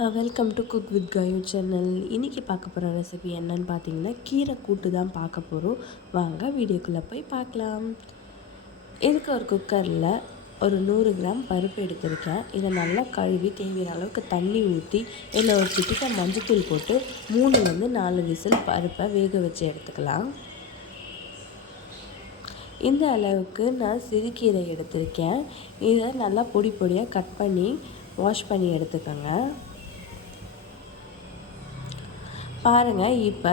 Welcome to cook with Kayu channel. இன்றைக்கி பார்க்க போகிற ரெசிபி என்னன்னு பார்த்தீங்கன்னா, கீரை கூட்டு தான் பார்க்க போகிறோம். வாங்க வீடியோக்குள்ளே போய் பார்க்கலாம். இதுக்கு ஒரு குக்கரில் ஒரு 100 கிராம் பருப்பு எடுத்திருக்கேன். இதை நல்லா கழுவி தேவையான அளவுக்கு தண்ணி ஊற்றி இதில் ஒரு சிட்டிக்க மஞ்சத்தூள் போட்டு 3லேருந்து 4 விசில் பருப்பை வேக வச்சு எடுத்துக்கலாம். இந்த அளவுக்கு நான் சிறுகீரை எடுத்திருக்கேன். இதை நல்லா பொடி பொடியாக கட் பண்ணி வாஷ் பண்ணி எடுத்துக்கோங்க. பாருங்கள், இப்போ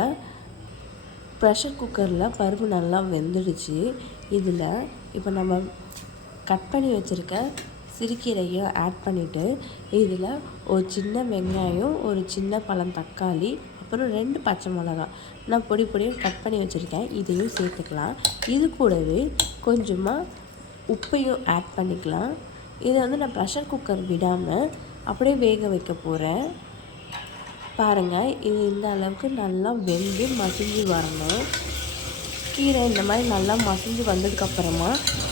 ப்ரெஷர் குக்கரில் பருப்பு நல்லா வெந்துடுச்சு. இதில் இப்போ நம்ம கட் பண்ணி வச்சுருக்க சிறுகீரையும் ஆட் பண்ணிவிட்டு இதில் ஒரு சின்ன வெங்காயம், ஒரு சின்ன பழம் தக்காளி, அப்புறம் 2 பச்சை மிளகாய் நான் பொடி பொடியாக கட் பண்ணி வச்சுருக்கேன். இதையும் சேர்த்துக்கலாம். இது கூடவே கொஞ்சமாக உப்பையும் ஆட் பண்ணிக்கலாம். இதை நான் ப்ரெஷர் குக்கர் விடாமல் அப்படியே வேக வைக்க போகிறேன். பாருங்கள், இது இந்த அளவுக்கு நல்லா வெந்து மசிஞ்சு வரணும். கீரை இந்த மாதிரி நல்லா மசிஞ்சு வந்ததுக்கப்புறமா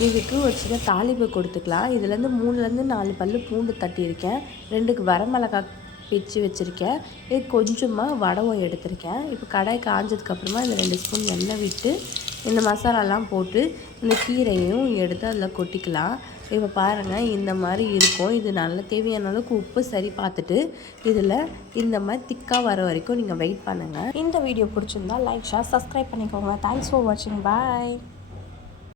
இதுக்கு ஒரு சின்ன தாளிப்பு கொடுத்துக்கலாம். இதுலேருந்து 3லேருந்து 4 பல் பூண்டு தட்டியிருக்கேன். 2 வரமிளகாய் பிச்சு வச்சுருக்கேன். இது கொஞ்சமாக வடகம் எடுத்திருக்கேன். இப்போ கடாய் காஞ்சதுக்கப்புறமா இந்த 2 ஸ்பூன் எண்ணெய் விட்டு இந்த மசாலாலாம் போட்டு இந்த கீரையும் எடுத்து அதில் கொட்டிக்கலாம். இப்போ பாருங்கள், இந்த மாதிரி இருக்கும். இது நல்ல தேவையான அளவுக்கு உப்பு சரி பார்த்துட்டு இதில் இந்த மாதிரி திக்காக வர வரைக்கும் நீங்கள் வெயிட் பண்ணுங்கள். இந்த வீடியோ பிடிச்சிருந்தா லைக், ஷேர், சப்ஸ்கிரைப் பண்ணிக்கோங்க. தேங்க்ஸ் ஃபார் வாட்சிங். பாய்.